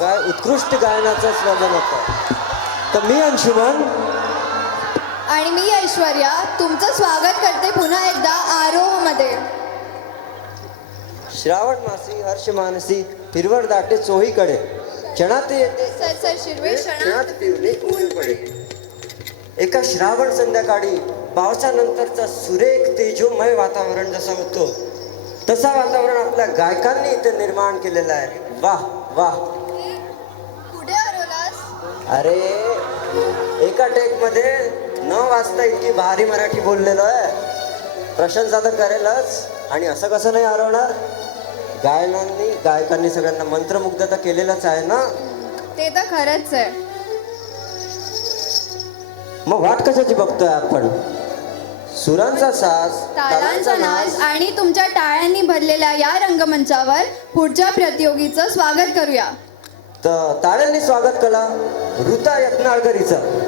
काय उत्कृष्ट गायनाचं स्पंदन होतं. तर मी अंशुमन आणि मी ऐश्वर्या तुमचं स्वागत करते पुन्हा एकदा आरोहमध्ये. श्रावण मासी हर्ष मानसी हिरवळ दाटे चोहीकडे क्षणात येते सरसर शिरवे क्षणात पिवले ऊन पडे. एका श्रावण संध्याकाळी पावसानंतरचा सुरेख तेजोमय वातावरण जसा होतो तसा वातावरण आपल्या गायकांनी इथे निर्माण केलेलं आहे. वाह वाह. कुठे हरवलास? अरे एका टेक मध्ये 9 वाजता इतकी भारी मराठी बोललेलो आहे. प्रशंसा तर करेलच आणि असं कसं नाही हरवणार. गायकांनी सगळ्यांना मंत्रमुग्धता केलेलंच आहे ना. ते तर खरंच आहे. मग वाट कशाची बघतोय आपण. सुरांचा साज तालांचा नाच आणि तुमच्या टाळ्यांनी भरलेल्या या रंगमंचावर पुढच्या प्रतियोगीचं स्वागत करूया. तर टाळ्यांनी स्वागत करा ऋता यत्नाळकरीचं.